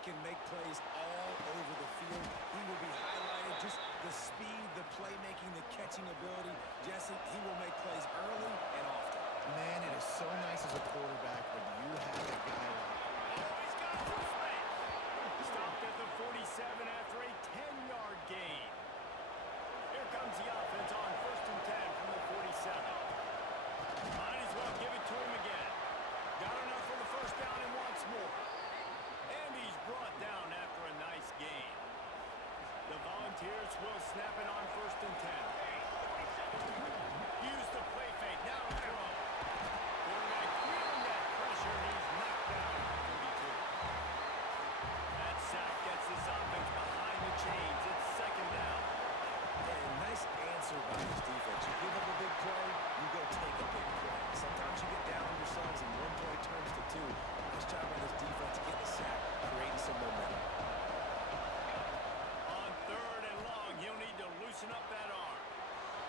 that can make plays all over the field. He will be highlighted. Just the speed, the playmaking, the catching ability. Jesse, he will make plays early and often. Man, it is so nice as a quarterback when you have a guy like Oh, he's got some space. Stopped at the 47 after a 10-yard gain. Here comes the offense on 1st and 10 from the 47. Might as well give it to him again. Got enough for the first down and wants more. And he's brought down after a nice gain. The Volunteers will snap it on 1st and 10. Use the play fake. Now to throw. Quarterback feeling that pressure. He's knocked down at 42. That sack gets this offense behind the chains. It's 2nd down. And nice answer by this defense. You give up a big play, you go take a big play. Sometimes you get down on yourselves and one play turns to two. Nice job by this defense getting a sack, creating some momentum. On 3rd and long, he'll need to loosen up that arm.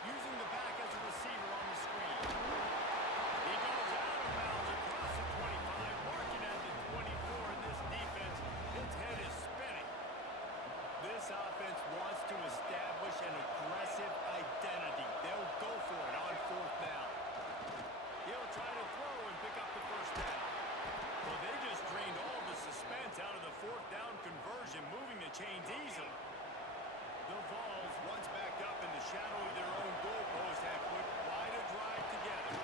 Using the back as a receiver on the screen. He goes out of bounds across the 25, marking at the 24 in this defense. Its head is spinning. This offense wants to establish an aggressive identity. They'll go for it on 4th down. He'll try to throw and pick up the first down. Well, they just drained all the suspense out of the 4th down conversion, moving the chains easily. The Vols, once backed up in the shadow of their own goalpost, have put quite a drive together.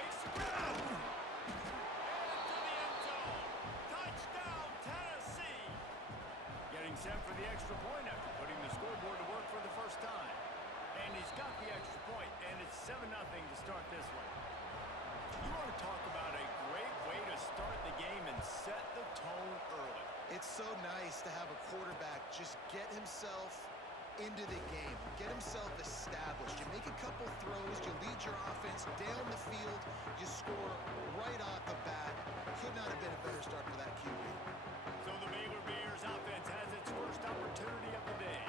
Makes the grab! And into the end zone. Touchdown, Tennessee! Getting set for the extra point after putting the scoreboard to work for the first time. And he's got the extra point, and it's 7-0 to start this one. You want to talk about a great way to start the game and set the tone early. It's so nice to have a quarterback just get himself into the game, get himself established. You make a couple throws, you lead your offense down the field, you score right off the bat. Could not have been a better start for that QB. So the Baylor Bears offense has its first opportunity of the day.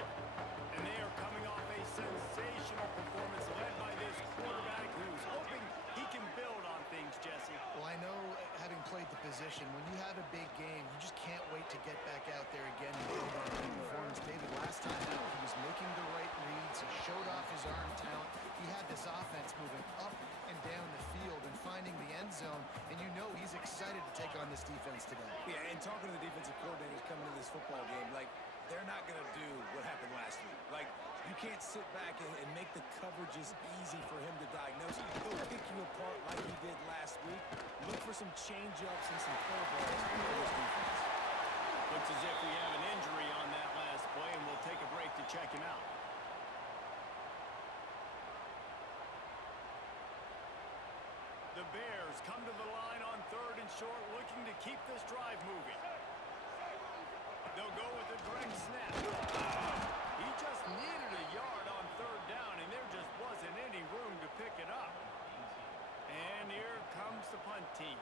And they are coming off a sensational performance led by this quarterback who's hoping he can build on things, Jesse. Well, I know, having played the position, when you have a big game, you just can't wait to get back out there again and build on that performance. David, last time out, he was making the right reads. He showed off his arm talent. He had this offense moving up and down the field and finding the end zone, and you know he's excited to take on this defense today. Yeah, and talking to the defensive coordinators coming into this football game, like, they're not going to do what happened last week. Like, you can't sit back and make the coverages easy for him to diagnose. He'll pick you apart like he did last week. Look for some change-ups and some curveballs for this defense. Looks as if we have an injury on that last play, and we'll take a break to check him out. The Bears come to the line on 3rd and short, looking to keep this drive moving. They'll go with a direct snap. He just needed a yard on 3rd down, and there just wasn't any room to pick it up. And here comes the punt team.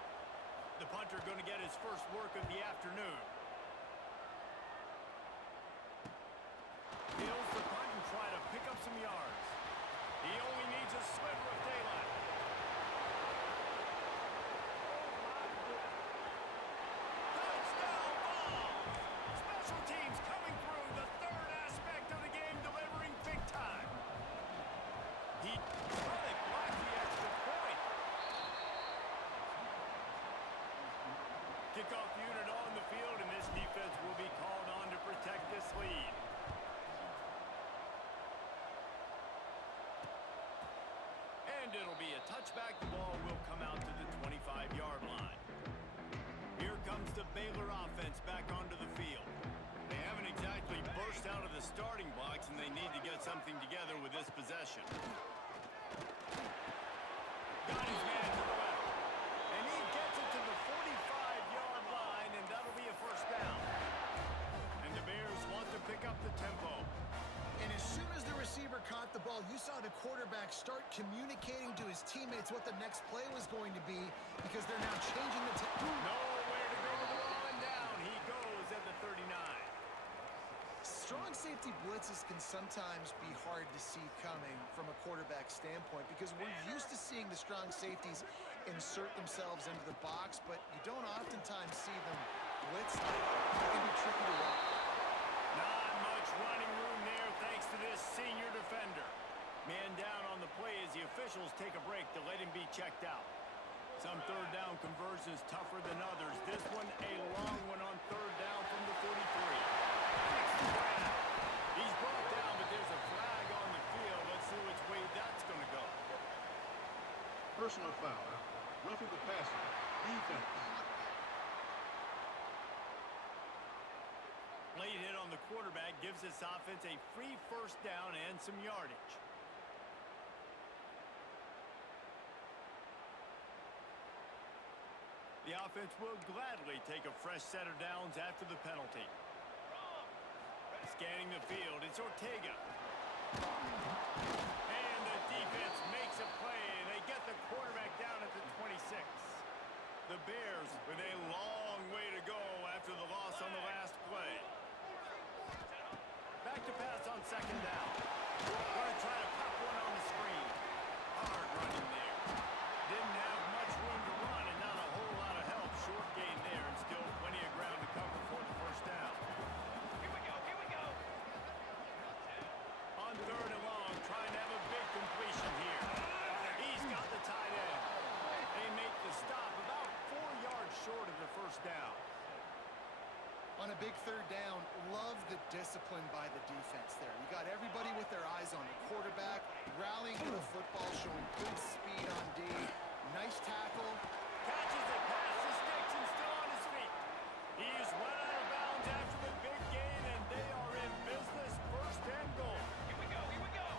The punter going to get his first work of the afternoon. He'll the punt and try to pick up some yards. He only needs a sliver of daylight. Touchdown Vols! Special teams coming through, the 3rd aspect of the game, delivering big time. They blocked the extra point. Kickoff unit on the field, and this defense will be called on to protect this lead. And it'll be a touchback. The ball will come out to the 25-yard line. Here comes the Baylor offense back onto the field. They haven't exactly burst out of the starting blocks, and they need to get something together with this possession. Got his man to the left. And he gets it to the 45-yard line, and that'll be a first down. And the Bears want to pick up the tempo. And as soon as the receiver caught the ball, you saw the quarterback start communicating to his teammates what the next play was going to be, because they're now changing the tempo. Nowhere to go rolling down. He goes at the 39. Strong safety blitzes can sometimes be hard to see coming from a quarterback standpoint, because we're used to seeing the strong safeties insert themselves into the box, but you don't oftentimes see them blitz like that can be tricky to walk. Not much running room there thanks to this senior defender. Man down on the play as the officials take a break to let him be checked out. Some third down conversions tougher than others. This one a long one on third down from the 43. He's brought down, but there's a flag on the field. Let's see which way that's going to go. Personal foul. Roughing the passer. Defense. Late hit on the quarterback gives this offense a free first down and some yardage. The offense will gladly take a fresh set of downs after the penalty. Scanning the field, it's Ortega. And the defense makes a play, and they get the quarterback down at the 26. The Bears with a long way to go after the loss on the last play. Back to pass on second down. Going to try to pop one on the screen. Hard running there. Didn't have much room to run and not a whole lot of help. Short gain there and still plenty of ground to cover for the first down. Here we go, here we go. On third and long, trying to have a big completion here. He's got the tight end. They make the stop about 4 yards short of the first down. On a big third down, love the discipline by the defense there. You got everybody with their eyes on the quarterback, rallying to the football, showing good speed on D. Nice tackle. Catches it past the sticks and still on his feet. He's run out of bounds after the big gain, and they are in business. First and goal. Here we go, here we go.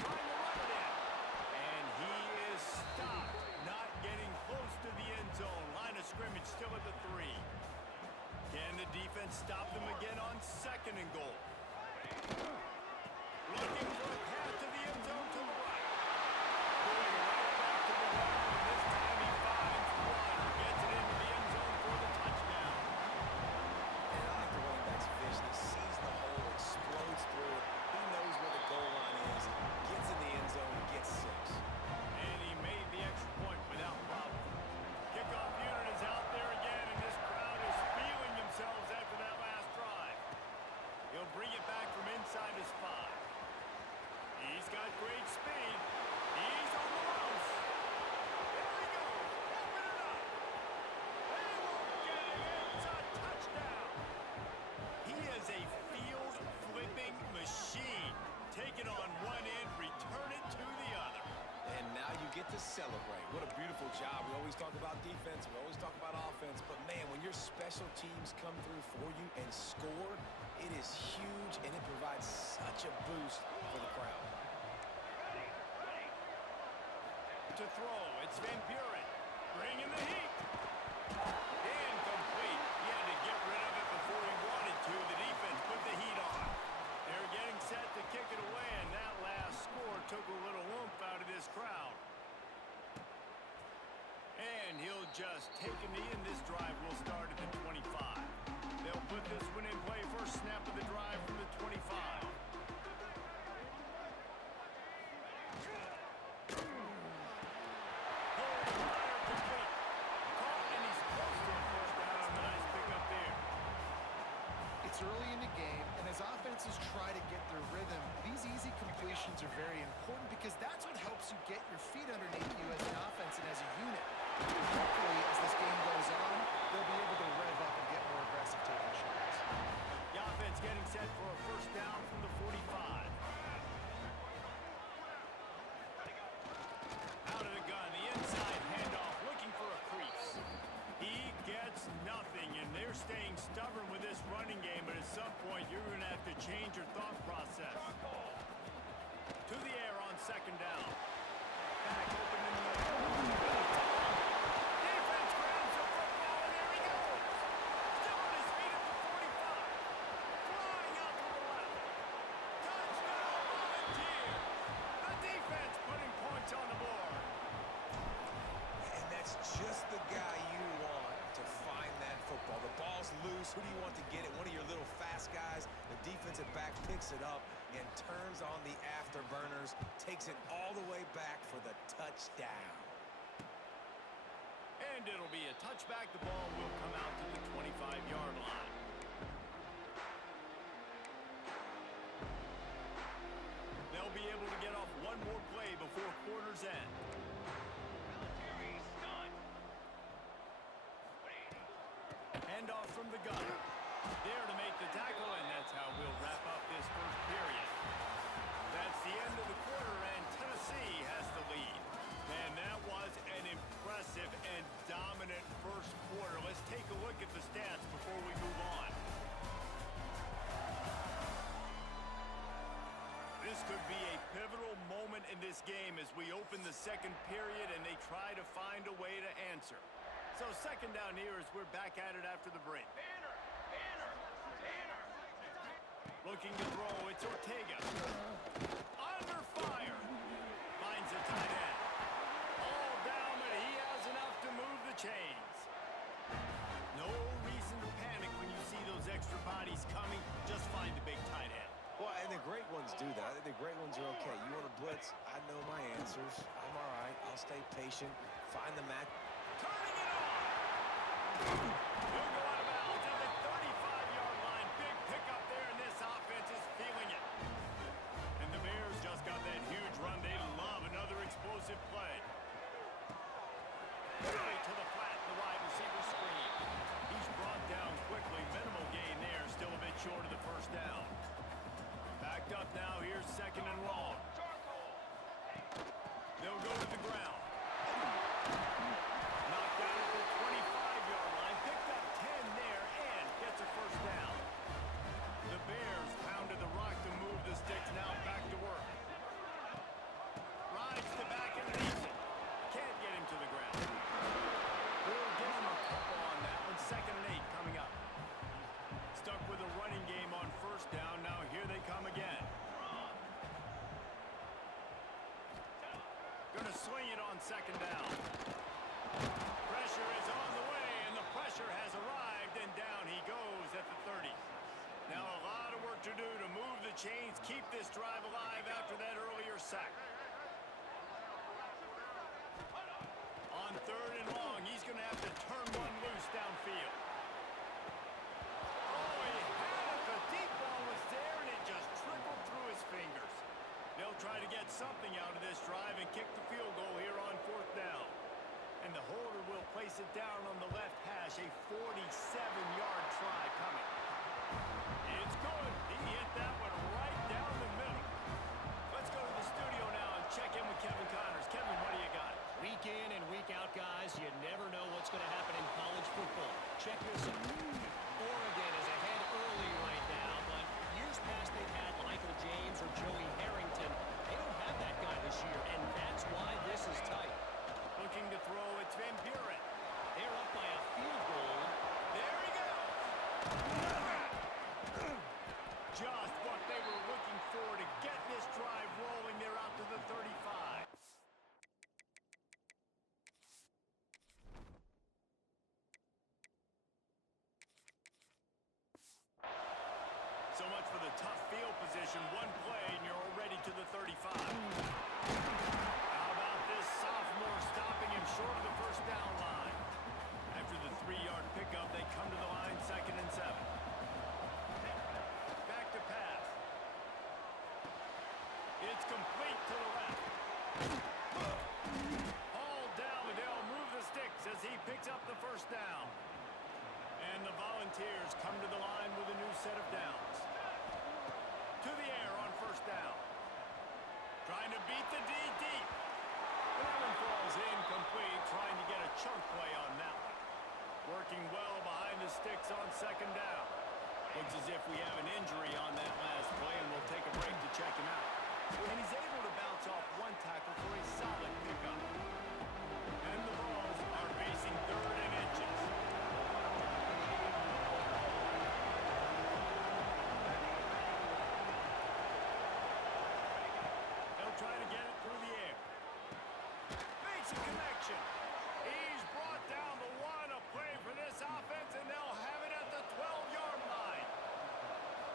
Trying to run it in. And he is stopped, not getting close to the end zone. Line of scrimmage still at the 3. Can the defense stop them again on second and goal? Looking for a path to the end zone to the right. Going right back to the line, and this time he finds one. Gets it into the end zone for the touchdown. And I like the running back's vision. He sees the hole, explodes through it. He knows where the goal line is, gets in the end zone, and gets 6. And he made the extra point without problem. Kickoff unit is out there again, and this crowd is feeling themselves after that last drive. He'll bring it back from inside his 5. He's got great speed. He's on the loose. There he goes. Open it up. They won't get it. It's a touchdown. He is a field-flipping machine. Take it on one end, return it to the other. And now you get to celebrate. What a beautiful job. We always talk about defense. We always talk about offense. But, man, when your special teams come through for you and score, it is huge, and it provides such a boost for the crowd. To throw, it's Van Buren. Bringing the heat. Incomplete. He had to get rid of it before he wanted to. The defense put the heat on. They're getting set to kick it away, and that last score took a little oomph out of this crowd. And he'll just take a knee, and this drive will start at the 25. They'll put this one in play. First snap of the drive from the 25. It's early in the game, and as offenses try to get their rhythm, these easy completions are very important because that's what helps you get your feet underneath you as an offense and as a unit. Hopefully, as this game goes on, they'll be able to rev up and get more aggressive taking shots. The offense getting set for a first down from the 45. Out of the gun, the inside handoff, looking for a crease. He gets nothing, and they're staying stubborn with this running game, but at some point you're going to have to change your thought process. To the air on second down. Back open in the middle. Defense grabs the football, and there he goes. Still on his feet at the 45. Flying out to the left. Touchdown, Volunteers. The defense putting points on the board. And that's just the guy you want to find that football. The ball's loose. Who do you want to get it? One of your little fast guys. The defensive back picks it up and turns on the afterburners, takes it all the way back for the touchdown. And Deemed it'll be a touchback. The ball will come out to the 25-yard line. They'll be able to get off one more play before quarter's end. Handoff from the gun. There to make the tackle, and that's how we'll wrap up this first period. That's the end of the quarter, and Tennessee has the lead. Man, that was an impressive and dominant first quarter. Let's take a look at the stats before we move on. This could be a pivotal moment in this game as we open the second period and they try to find a way to answer. So second down here as we're back at it after the break. Looking to throw, it's Ortega. Under fire. Finds a tight end. All down, but he has enough to move the chains. No reason to panic when you see those extra bodies coming. Just find the big tight end. Well, and the great ones do that. I think the great ones are okay. You want to blitz? I know my answers. I'm all right. I'll stay patient. Find the match. Turning it on. He'll go out of bounds at the 35-yard line. Big pickup there, and this offense is feeling it. And the Bears just got that huge run. They love another explosive play. Right to the flat, the wide receiver screen. He's brought down quickly. Minimal gain there. Still a bit short of the first down. Backed up now. Here's second and long. They'll go to the ground. Knocked out at the 25-yard line. Picked up 10 there and gets a first down. The Bears pounded the rock to move the sticks. Now back to work. Rides the back and leaves it. Can't get him to the ground. We'll give him a couple on that one. Second and 8 coming up. Stuck with a running game on first down. Now here they come again. Gonna swing it on second down. Pressure is on the way, and the pressure has arrived, and down he goes at the 30. Now a lot of work to do to move the chains, keep this drive alive after that earlier sack. On third and long, he's gonna have to turn one loose downfield. Oh, he had it. The deep ball was there, and it just trickled through his fingers. They'll try to get something out of this drive and kick the field goal here on fourth down. And the holder will place it down on the left hash, a 47-yard try coming. It's good. He hit that one right down the middle. Let's go to the studio now and check in with Kevin Connors. Kevin, what do you got? Week in and week out, guys, you never know what's going to happen in college football. Check this out. Oregon is ahead early right now, but years past they've had Michael James or Joey Harrington. They don't have that guy this year, and that's why this is tight. Looking to throw, it's Van Buren. They're up by a field goal. There he goes. Just what they were looking for to get this drive rolling. They're out to the 35. So much for the tough field position. One play, and you're already to the 35. How about this sophomore stopping him short of the first down line? After the 3-yard pickup, they come to the line, second and 7. Back to pass. It's complete to the left. Hauled down, and they'll move the sticks as he picks up the first down. And the Volunteers come to the line with a new set of downs. To the air on first down. Trying to beat the D deep. That one falls incomplete, trying to get a chunk play on that one. Working well behind the sticks on second down. Looks as if we have an injury on that last play, and we'll take a break to check him out. And he's able to bounce off one tackle for a solid pickup. And the balls are facing third and inches. Try to get it through the air. Makes a connection. He's brought down the one, a play for this offense, and they'll have it at the 12-yard line.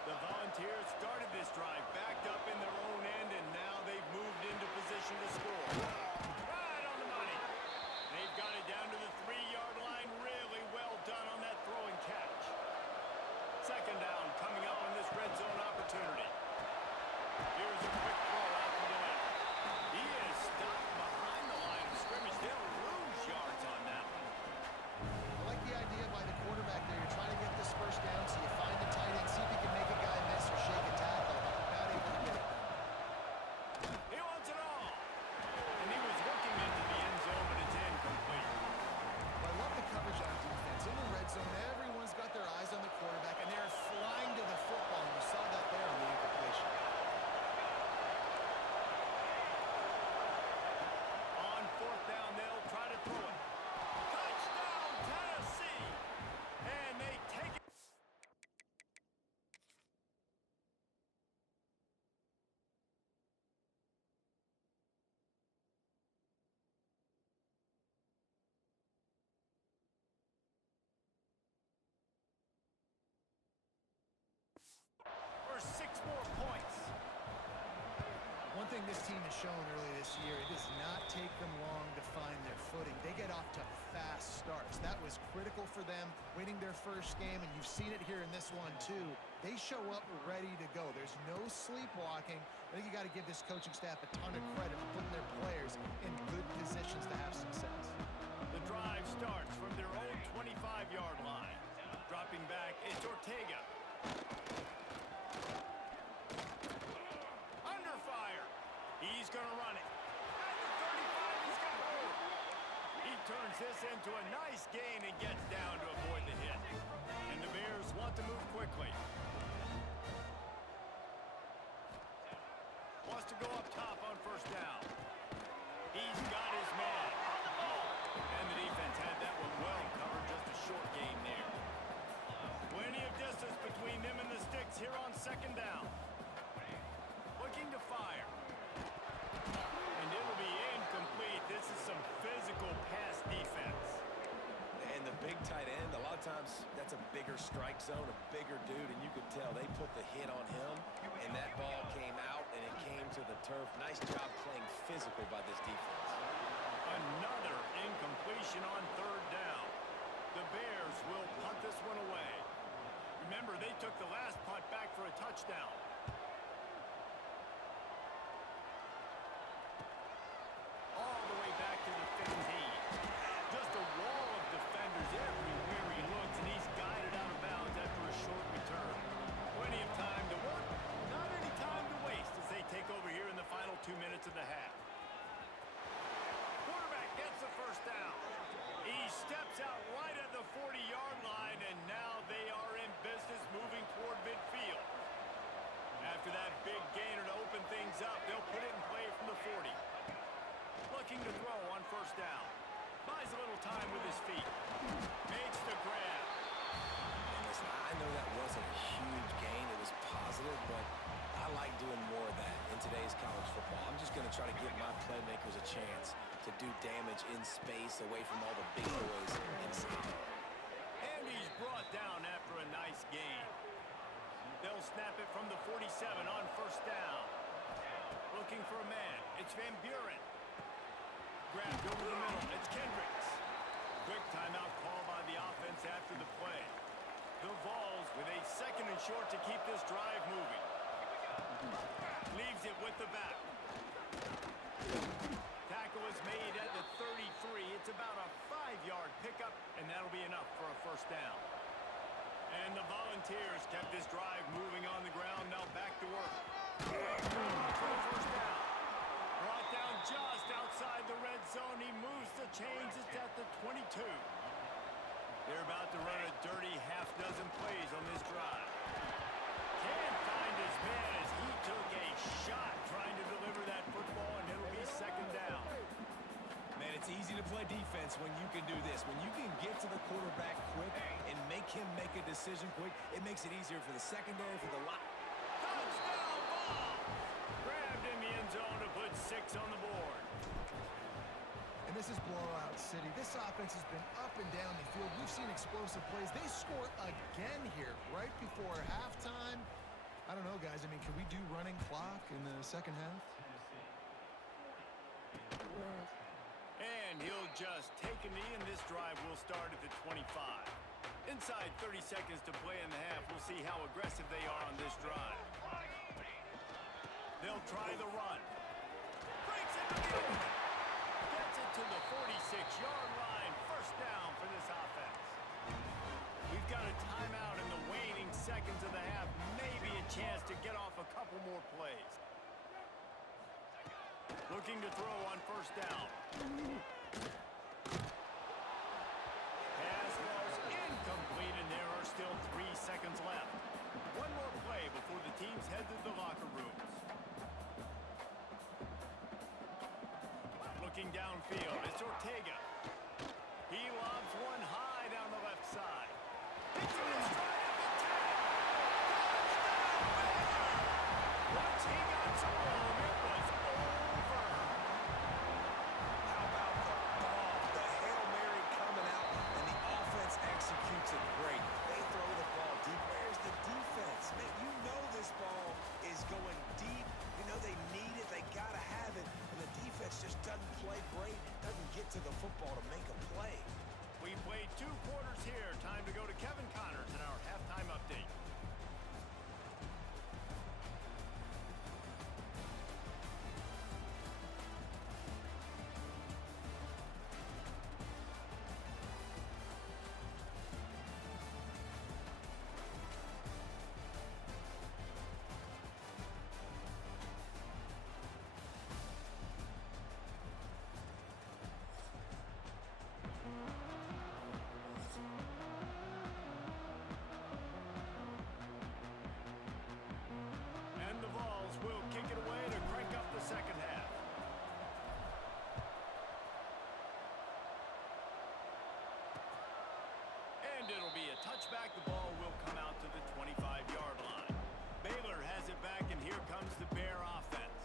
The Volunteers started this drive backed up in their own end, and now they've moved into position to score. Right on thing this team has shown early this year, it does not take them long to find their footing. They get off to fast starts. That was critical for them winning their first game, and you've seen it here in this one too. They show up ready to go. There's no sleepwalking. I think you got to give this coaching staff a ton of credit for putting their players in good positions to have success. The drive starts from their own 25-yard line. Dropping back, it's Ortega. Under fire. He's going to run it. At the 35, he's got hold. He turns this into a nice gain and gets down to avoid the hit. And the Bears want to move quickly. Wants to go up top on first down. He's got his man. And the defense had that one well covered. Just a short gain there. Plenty of distance between them and the sticks here on second down. Looking to fire. And it'll be incomplete. This is some physical pass defense. And the big tight end, a lot of times that's a bigger strike zone, a bigger dude, and you could tell they put the hit on him, and that ball came out, and it came to the turf. Nice job playing physical by this defense. Another incompletion on third down. The Bears will punt this one away. Remember, they took the last punt back for a touchdown. All the way back to the 15. Just a wall of defenders everywhere he looks, and he's guided out of bounds after a short return. Plenty of time to work, not any time to waste as they take over here in the final 2 minutes of the half. Quarterback gets the first down. He steps out right at the 40-yard line, and now they are in business moving toward midfield. After that big gainer to open things up, they'll put it in play from the 40. Looking to throw on first down. Buys a little time with his feet. Makes the grab. And listen, I know that wasn't a huge gain. It was positive, but I like doing more of that in today's college football. I'm just going to try to give my playmakers a chance to do damage in space away from all the big boys inside. And he's brought down after a nice gain. They'll snap it from the 47 on first down. Looking for a man. It's Van Buren. Grabbed over the middle. It's Kendricks. Quick timeout call by the offense after the play. The Vols with a second and short to keep this drive moving. Leaves it with the back. Tackle is made at the 33. It's about a 5-yard pickup, and that'll be enough for a first down. And the Volunteers kept this drive moving on the ground. Now back to work. For the first down. Brought down just outside the red zone. He moves the chains. It's at the 22. They're about to run a dirty half-dozen plays on this drive. Can't find his man as he took a shot trying to deliver that football, and it'll be second down. Man, it's easy to play defense when you can do this. When you can get to the quarterback quick and make him make a decision quick, it makes it easier for the secondary, for the line. Touchdown ball! Grabbed in the end zone to put 6 on the board. And this is blowout city. This offense has been up and down the field. We've seen explosive plays. They score again here right before halftime. I don't know, guys. I mean, can we do running clock in the second half? And he'll just take a knee, and this drive will start at the 25. Inside 30 seconds to play in the half. We'll see how aggressive they are on this drive. They'll try the run. Breaks it to the open. Gets it to the 46-yard line. First down for this offense. We've got a timeout in the waning seconds of the half. Maybe a chance to get off a couple more plays. Looking to throw on first down. Pass falls incomplete, and there are still 3 seconds left. One more play before the teams head to the locker rooms. Looking downfield, it's Ortega. He lobs one high down the left side. Hits him in stride at the 10. Touchdown, Baylor! Once he got to home, it was over. How about the ball? The Hail Mary coming out, and the offense executes it great. They throw the ball deep. Where's the the defense. Man, you know this ball is going deep. You know they need it. They got to have it. And the defense just doesn't play great, doesn't get to the football to make a play. We played 2 quarters here. Time to go to Kevin Connors in our halftime update. It'll be a touchback. The ball will come out to the 25-yard line. Baylor has it back, and here comes the Bear offense.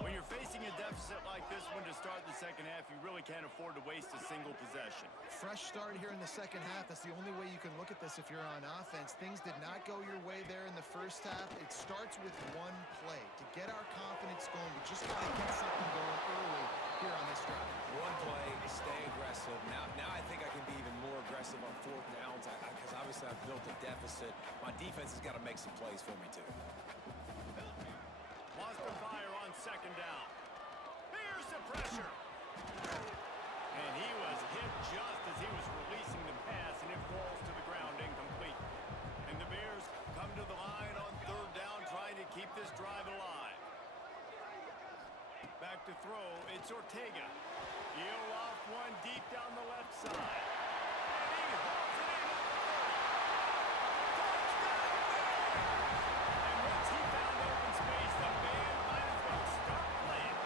When you're facing a deficit like this one to start the second half, you really can't afford to waste a single possession. Fresh start here in the second half. That's the only way you can look at this if you're on offense. Things did not go your way there in the first half. It starts with one play. To get our confidence going, we just got to get something going early here on this drive. One play, stay aggressive. Now I think I can be even more aggressive on 4th downs because obviously I've built a deficit. My defense has got to make some plays for me too. Lost the fire on 2nd down. Here's the pressure. And he was hit just as he was releasing the pass, and it falls to the ground incomplete. And the Bears come to the line on 3rd down, trying to keep this drive alive. Back to throw, it's Ortega. He'll off one deep down the left side. And he hauls it in at the 30. Touchdown Bears! And once he found open space, the band might as well start playing.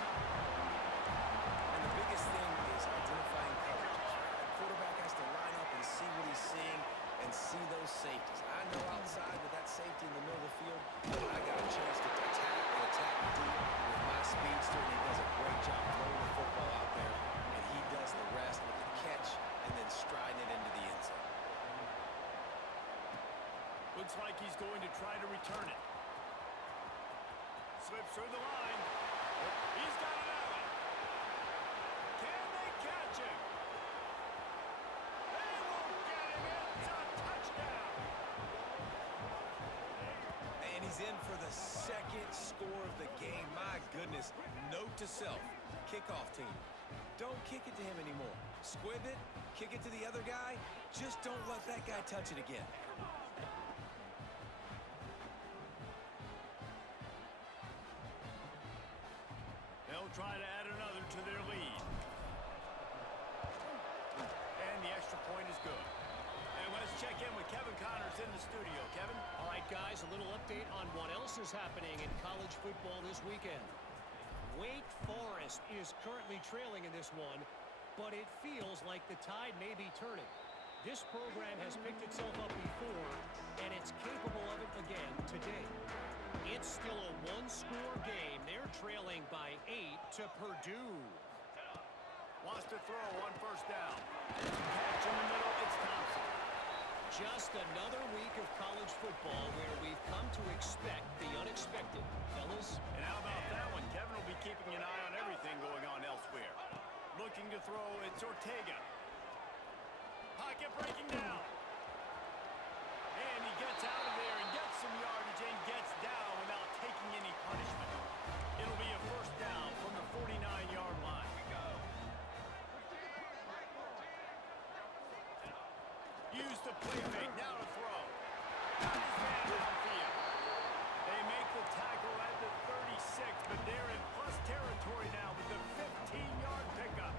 And the biggest thing is identifying coverages. The quarterback has to line up and see what he's seeing and see those safeties. I know outside with that safety in the middle of the field, I got a chance to attack deep with my speedster, and he does a great job throwing the football out there, and he does the rest with the catch and then striding it into the end zone. Looks like he's going to try to return it. Slips through the line. He's got it out. Can they catch him? They won't get him. It's a touchdown. And he's in for the 2nd score of the game. My goodness. Note to self, kickoff team. Don't kick it to him anymore. Squib it, kick it to the other guy. Just don't let that guy touch it again. They'll try to add another to their lead. And the extra point is good. And let's check in with Kevin Connors in the studio. Kevin? All right, guys, a little update on what else is happening in college football this weekend. Wake Forest is currently trailing in this one, but it feels like the tide may be turning. This program has picked itself up before, and it's capable of it again today. It's still a 1-score game. They're trailing by 8 to Purdue. Wants to throw on 1st down. Catch in the middle, it's Thompson. Just another week of college football where we've come to expect the unexpected. Fellas? And how about that one? Kevin will be keeping an eye on everything going on elsewhere. Looking to throw, it's Ortega. Pocket breaking down. And he gets out of there and gets some yardage and gets down without taking any punishment. It'll be a 1st down from the 49-yard line. Use the play fake, now to throw. Got his man downfield. They make the tackle at the 36, but they're in plus territory now with the 15-yard pickup.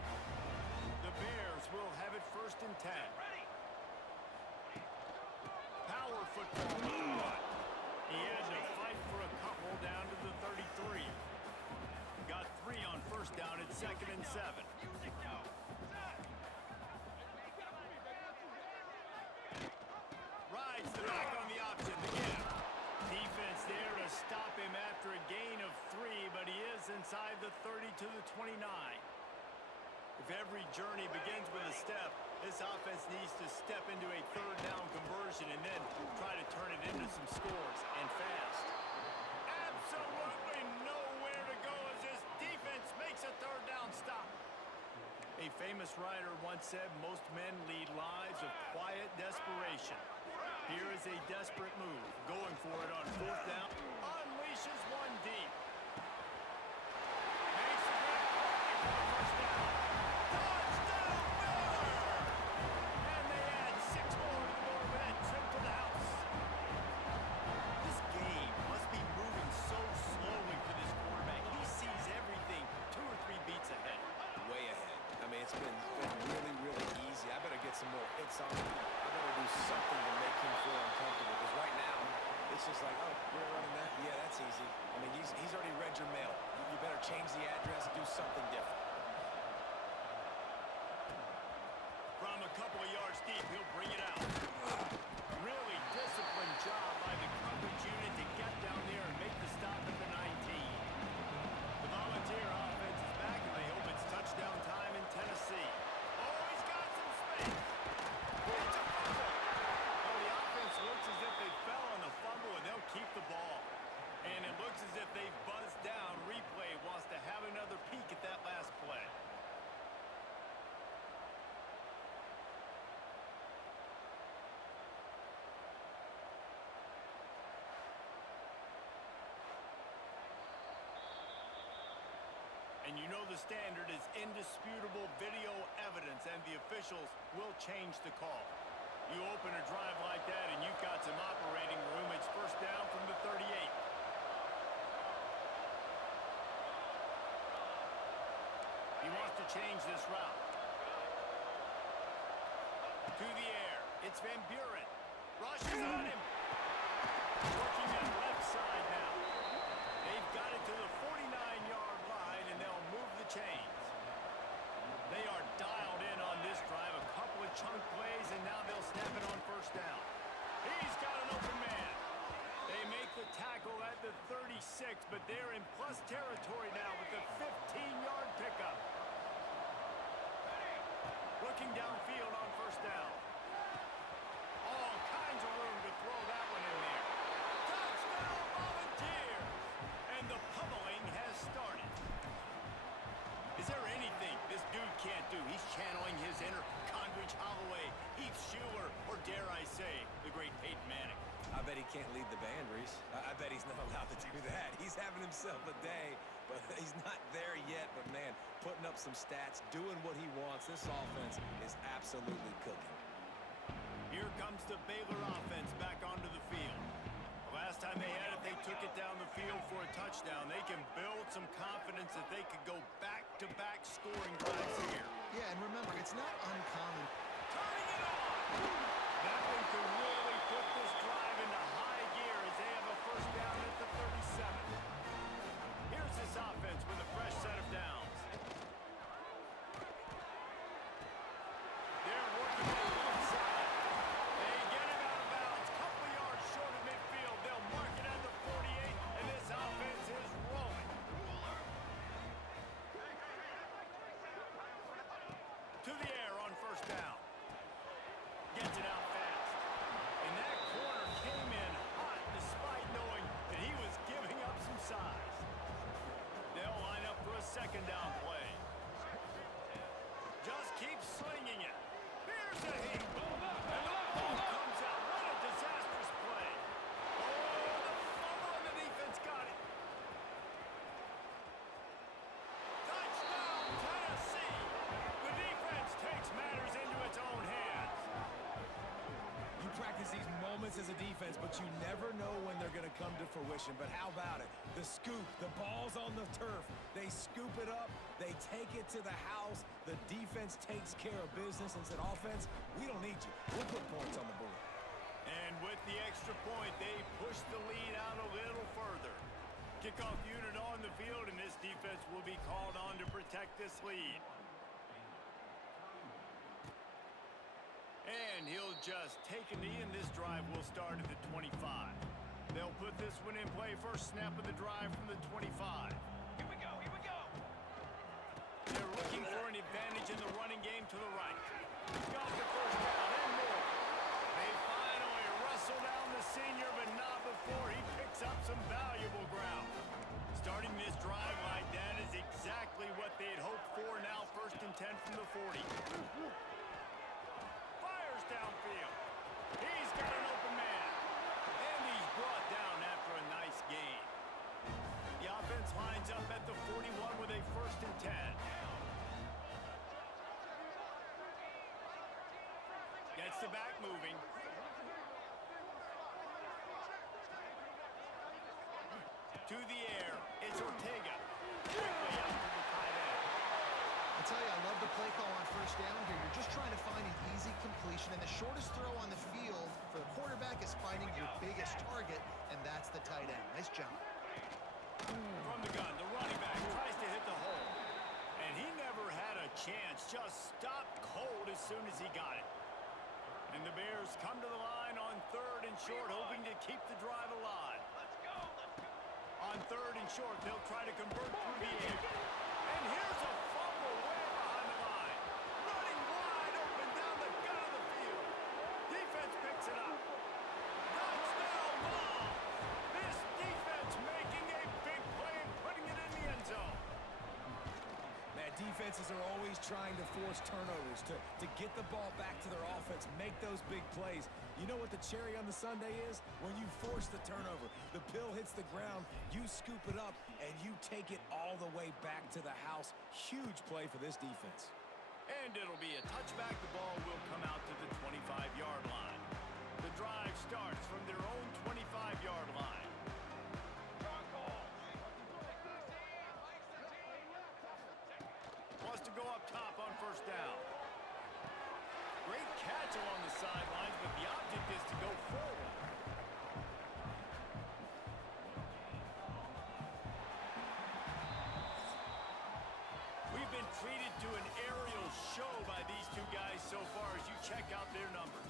The Bears will have it 1st and 10. Power football with the run. He had to fight for a couple down to the 33. Got 3 on 1st down at 2nd and 7. Rides the back on the option again. Defense there to stop him after a gain of 3, but he is inside the 30 to the 29. If every journey begins with a step, this offense needs to step into a third down conversion and then try to turn it into some scores, and fast. Absolutely nowhere to go as this defense makes a third down stop. A famous writer once said most men lead lives of quiet desperation. Here is a desperate move, going for it on fourth down. Unleashes one deep. Makes a great play for the first down. Touchdown, Baylor! And they add 6 more to the board with that trip to the house. This game must be moving so slowly for this quarterback. He sees everything 2 or 3 beats ahead. Way ahead. I mean, it's been really, really easy. I better get some more hits on him. I better do something to make him feel uncomfortable. Because right now, it's just like, oh, we're running that. Yeah, that's easy. I mean, he's already read your mail. You better change the address, do something different. From a couple of yards deep, he'll bring it out. Really disciplined job by the coverage unit to get down there and make the stop at the 19. The Volunteer offense is back, and they hope it's touchdown time in Tennessee. Oh, he's got some space. It's a fumble. Oh, the offense looks as if they fell on the fumble, and they'll keep the ball. And it looks as if they've buzzed down. Replay wants to have another peek at that last play. And you know the standard is indisputable video evidence, and the officials will change the call. You open a drive like that, and you've got some operating room. It's first down from the 38. He wants to change this route. To the air. It's Van Buren. Rushes on him. Working that left side now. They've got it to the 49-yard line, and they'll move the chains. They are dialed in on this drive. A couple of chunk plays, and now they'll snap it on first down. He's got an open man. They make the tackle at the 36, but they're in plus territory now with the 15-yard pickup. Looking downfield on first down. All kinds of room to throw that one in there. Touchdown, Volunteers! And the pummeling has started. Is there anything this dude can't do? He's channeling his inner Condridge Holloway, Heath Schuler, or dare I say, the great Peyton Manning. I bet he can't lead the band, Reese. I bet he's not allowed to do that. He's having himself a day, but he's not there yet. But, man, putting up some stats, doing what he wants. This offense is absolutely cooking. Here comes the Baylor offense back onto the field. The last time they had it, they took it down the field for a touchdown. They can build some confidence that they could go back-to-back scoring drives here. Yeah, and remember, it's not uncommon. Turning it on! That one could really put this drive into high gear as they have a first down at the 37. Here's this offense with a fresh set of downs. They're working on the left side. They get it out of bounds. Couple yards short of midfield. They'll mark it at the 48, and this offense is rolling. To the air on first down. Gets it out fast. And that corner came in hot despite knowing that he was giving up some size. They'll line up for a second down play. Just keep slinging it. Here's a heat. And the ball comes out. What a disastrous play. Oh, the fumble and the defense got it. Touchdown, Tennessee. The defense takes matters into its own hands. You practice these moments as a defense, but you never know when they're going to come to fruition. But how about it? The scoop, the ball's on the turf. They scoop it up. They take it to the house. The defense takes care of business and said, offense, we don't need you. We'll put points on the board. And with the extra point, they push the lead out a little further. Kickoff unit on the field, and this defense will be called on to protect this lead. And he'll just take a knee, and this drive will start at the 25. They'll put this one in play. First snap of the drive from the 25. Here we go, here we go. They're looking for an advantage in the running game to the right. He's got the first down and more. They finally wrestle down the senior, but not before he picks up some valuable ground. Starting this drive like that is exactly what they had hoped for. Now 1st and 10 from the 40. Fires downfield. He's got an open man. And he's brought down after a nice gain. The offense lines up at the 41 with a 1st and 10. Gets the back moving. To the air. It's Ortega. Quickly out to the tight end. I tell you, I love the play call on 1st down here. You're just trying to find an easy completion, and the shortest throw on the field for the quarterback is finding your biggest target, and that's the tight end. Nice job. From the gun, the running back tries to hit the hole. And he never had a chance. Just stopped cold as soon as he got it. And the Bears come to the line on 3rd and short, hoping to keep the drive alive. On 3rd and short, they'll try to convert through the air. And here's a fumble way behind the line. Running wide open down the gut of the field. Defense picks it up. Touchdown ball. This defense making a big play and putting it in the end zone. Man, defenses are always trying to force turnovers to get the ball back to their offense, make those big plays. You know what the cherry on the sundae is? When you force the turnover, the pill hits the ground, you scoop it up, and you take it all the way back to the house. Huge play for this defense. And it'll be a touchback. The ball will come out to the 25-yard line. The drive starts from their own 25-yard line. Wants to go up top on 1st down. Great catch along the sidelines, but the object is to go forward. We've been treated to an aerial show by these two guys so far as you check out their numbers.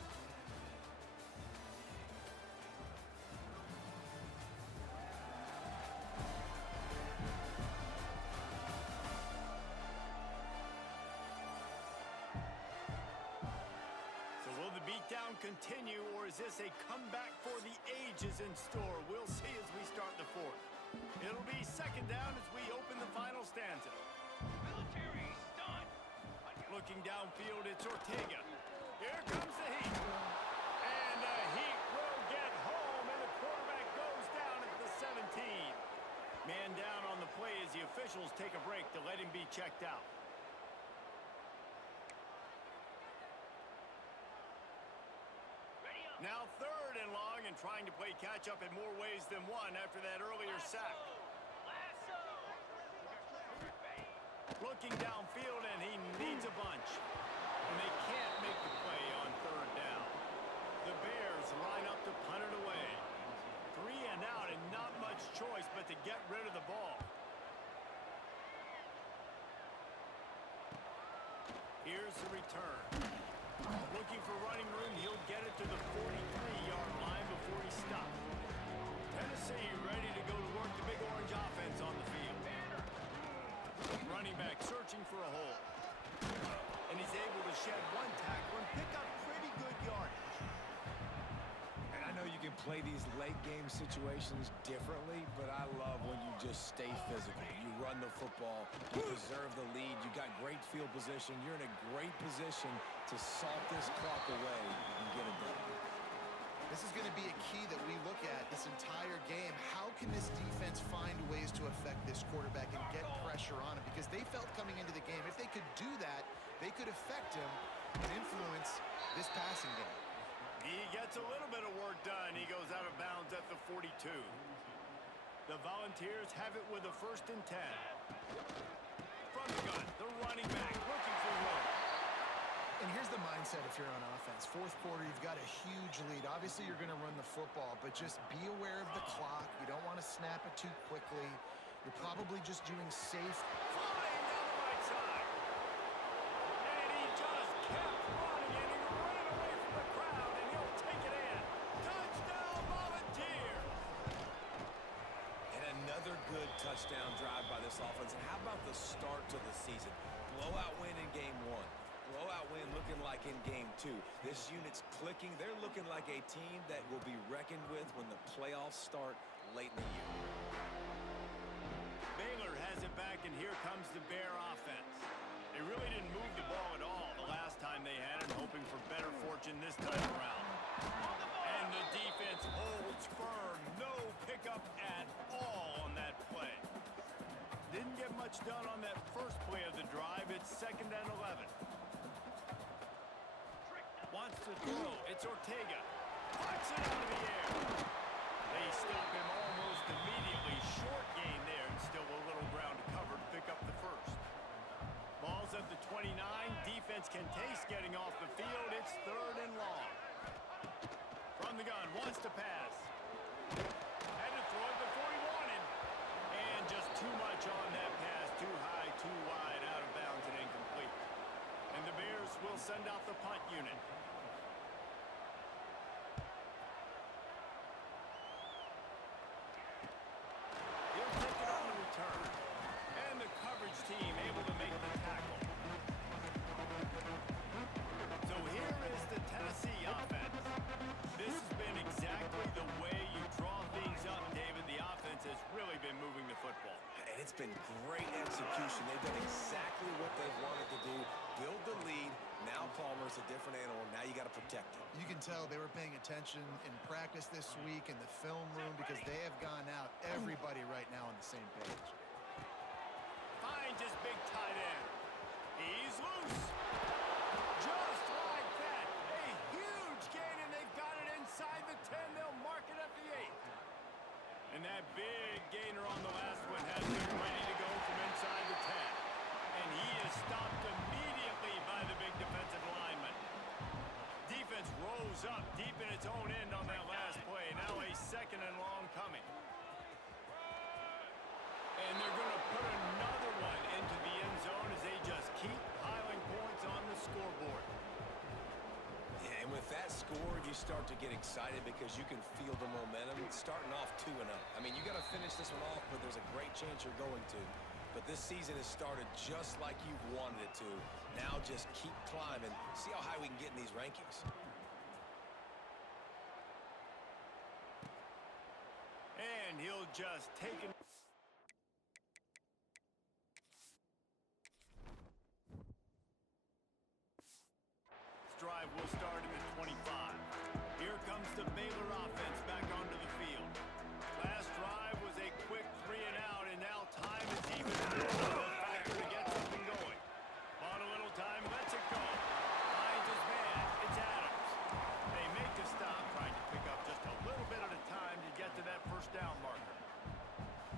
Continue, or is this a comeback for the ages in store? We'll see as we start the 4th. It'll be 2nd down as we open the final stanza. Military stunt. Looking downfield, it's Ortega. Here comes the heat. And the heat will get home, and the quarterback goes down at the 17. Man down on the play as the officials take a break to let him be checked out. Now 3rd and long, and trying to play catch-up in more ways than one after that earlier sack. Looking downfield, and he needs a bunch. And they can't make the play on 3rd down. The Bears line up to punt it away. 3 and out, and not much choice but to get rid of the ball. Here's the return. Looking for running room, he'll get it to the 43-yard line before he stops. Tennessee ready to go to work the Big Orange offense on the field. Running back searching for a hole. And he's able to shed one tackle and pick up pretty good yardage. And I know you can play these late-game situations differently, but I love when you just stay physical. You run the football, you preserve the lead, you got great field position, you're in a great position to salt this clock away and get it done. This is going to be a key that we look at this entire game. How can this defense find ways to affect this quarterback and get pressure on him? Because they felt coming into the game, if they could do that, they could affect him and influence this passing game. He gets a little bit of work done. He goes out of bounds at the 42. The Volunteers have it with a 1st and 10. From the gun, the running back looking for room. And here's the mindset if you're on offense. 4th quarter, you've got a huge lead. Obviously, you're going to run the football, but just be aware of the clock. You don't want to snap it too quickly. You're probably just doing safe. Flying down the right side. And he just kept running, and he ran away from the crowd, and he'll take it in. Touchdown, Volunteers! And another good touchdown drive by this offense. And how about the start to the season? Blowout win in game one. Blowout win looking like in game two. This unit's clicking. They're looking like a team that will be reckoned with when the playoffs start late in the year. Baylor has it back, and here comes the Bear offense. They really didn't move the ball at all the last time they had it, hoping for better fortune this time around. And the defense holds firm. No pickup at all on that play. Didn't get much done on that first play of the drive. It's 2nd and 11. Wants to throw. It's Ortega. Puts it out of the air. They stop him almost immediately. Short gain there, and still a little ground to cover to pick up the first. Ball's at the 29. Defense can taste getting off the field. It's 3rd and long. From the gun, wants to pass. Had to throw it before he wanted. And just too much on that pass. Too high, too wide, out of bounds, and incomplete. And the Bears will send out the punt unit. He'll take it on the return. And the coverage team able to make the tackle. So here is the Tennessee offense. This has been exactly the way you draw things up, David. The offense has really been moving the football. And it's been great execution. They've done exactly what they've wanted to do. Build the lead. Now Palmer's a different animal. Now you got to protect him. You can tell they were paying attention in practice this week in the film room because they have gone out, everybody right now on the same page. Finds his big tight end. He's loose. Just like that. A huge gain, and they've got it inside the 10. They'll mark it at the 8. And that big gainer on the last one has him ready to go from inside the 10. And he is stopped immediately by the big defensive lineman. Defense rose up deep in its own end on that last play. Now a 2nd and long coming. And they're going to put another one into the end zone as they just keep piling points on the scoreboard. Yeah, and with that score, you start to get excited because you can feel the momentum starting off 2-0. I mean, you got to finish this one off, but there's a great chance you're going to. But this season has started just like you've wanted it to. Now just keep climbing. See how high we can get in these rankings. And he'll just take it. This drive will start in the 25. Here comes the Baylor offense back onto the field. Last drive was a quick 3 and out, and now time is even more a factor to get something going. Bought a little time, lets it go. Finds his man. It's Adams. They make the stop, trying to pick up just a little bit at a time to get to that first down marker.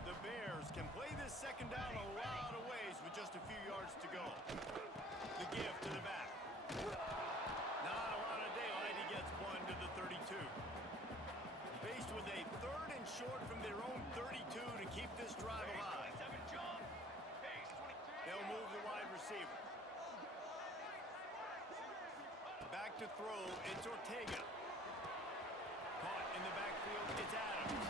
The Bears can play this 2nd down a lot of ways with just a few yards to go. The give to the back. Not a lot of daylight. He gets one to the 32. Faced with a 3rd and short from their own 32 to keep this drive alive. They'll move the wide receiver. Back to throw. It's Ortega. Caught in the backfield. It's Adams.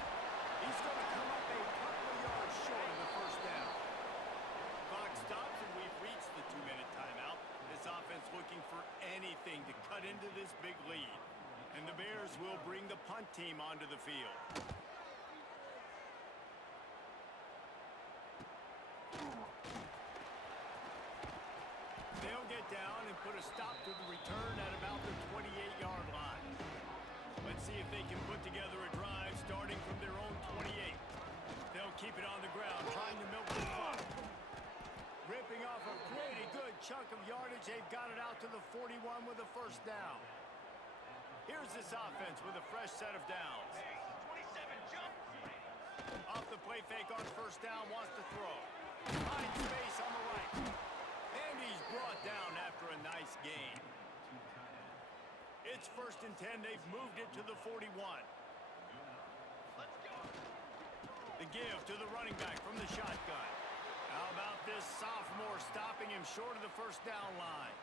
He's going to come up a couple of yards short of the first down. Clock stops, and we've reached the 2-minute timeout. This offense looking for anything to cut into this big lead. And the Bears will bring the punt team onto the field. They'll get down and put a stop to the return at about the 28-yard line. Let's see if they can put together a drive starting from their own 28. They'll keep it on the ground, trying to milk the clock. Ripping off a pretty good chunk of yardage. They've got it out to the 41 with a first down. Here's this offense with a fresh set of downs. Off the play fake on first down, wants to throw. Finds space on the right. And he's brought down after a nice gain. It's 1st and 10. They've moved it to the 41. The give to the running back from the shotgun. How about this sophomore stopping him short of the first down line?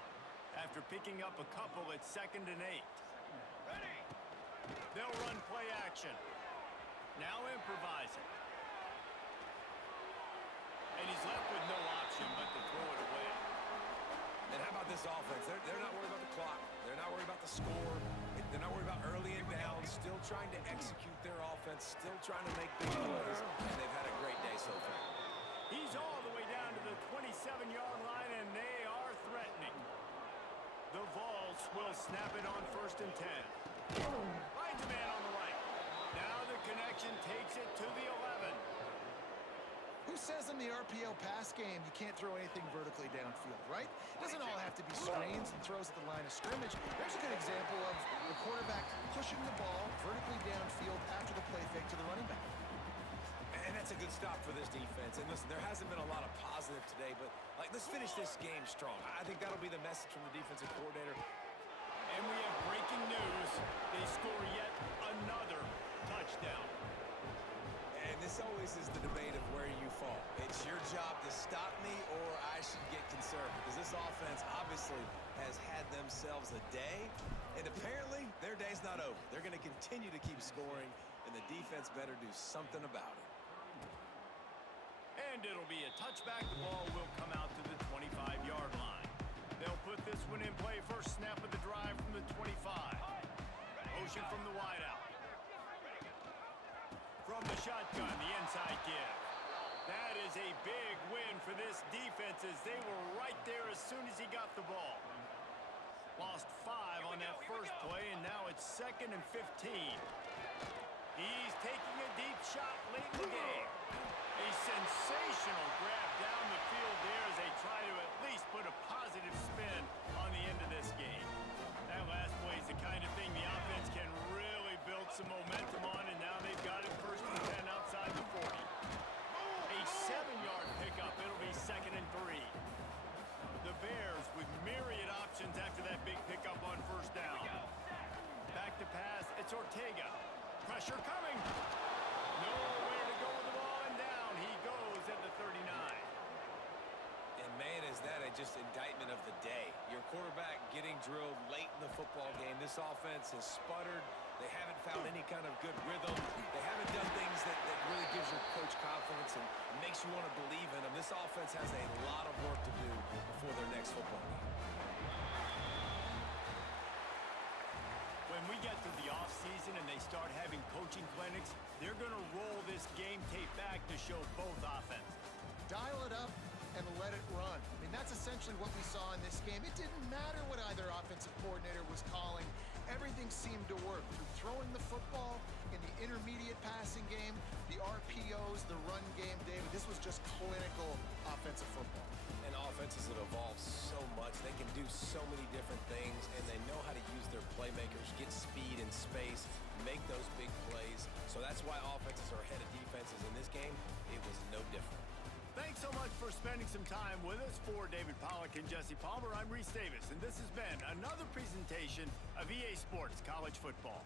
After picking up a couple at 2nd and 8. They'll run play action. Now improvising. And he's left with no option but to throw it away. And how about this offense? They're not worried about the clock. They're not worried about the score. They're not worried about early and down. Still trying to execute their offense. Still trying to make big plays. And they've had a great day so far. He's all the way down to the 27-yard line, and they are threatening. The Vols will snap it on 1st and 10. Finds a man on the right. Now the connection takes it to the 11. Who says in the RPO pass game you can't throw anything vertically downfield, right? It doesn't all have to be screens and throws at the line of scrimmage. There's a good example of the quarterback pushing the ball vertically downfield after the play fake to the running back. And that's a good stop for this defense. And listen, there hasn't been a lot of positive today, but let's finish this game strong. I think that'll be the message from the defensive coordinator. And we have breaking news. They score yet another touchdown. And this always is the debate of where you fall. It's your job to stop me or I should get concerned, because this offense obviously has had themselves a day, and apparently their day's not over. They're going to continue to keep scoring, and the defense better do something about it. And it'll be a touchback. The ball will come out to the 25-yard line. They'll put this one in play. First snap of the drive from the 25. Motion from the wideout. From the shotgun, the inside give. That is a big win for this defense, as they were right there as soon as he got the ball. Lost 5 on that first play, and now it's 2nd and 15. He's taking a deep shot late in the game. A sensational grab down the field there as they try to at least put a positive spin on the end of this game. That last play is the kind of thing the offense can really build some momentum on, and now they've got it 1st and 10 outside the 40. A 7-yard pickup. It'll be 2nd and 3. The Bears with myriad options after that big pickup on 1st down. Back to pass. It's Ortega. Pressure coming. Nowhere to go with the ball, and down he goes at the 39. And man, is that just indictment of the day. Your quarterback getting drilled late in the football game. This offense has sputtered. They haven't found any kind of good rhythm. They haven't done things that really gives your coach confidence and makes you want to believe in them. This offense has a lot of work to do before their next football game. When we get to the offseason and they start having coaching clinics, they're going to roll this game tape back to show both offenses. Dial it up and let it run. I mean, that's essentially what we saw in this game. It didn't matter what either offensive coordinator was calling. Everything seemed to work. Through throwing the football, in the intermediate passing game, the RPOs, the run game, David, this was just clinical offensive football. And offenses have evolved so much. They can do so many different things, and they know how to use their playmakers, get speed and space, make those big plays. So that's why offenses are ahead of defenses. In this game, it was no different. Thanks so much for spending some time with us. For David Pollack and Jesse Palmer, I'm Reese Davis, and this has been another presentation of EA Sports College Football.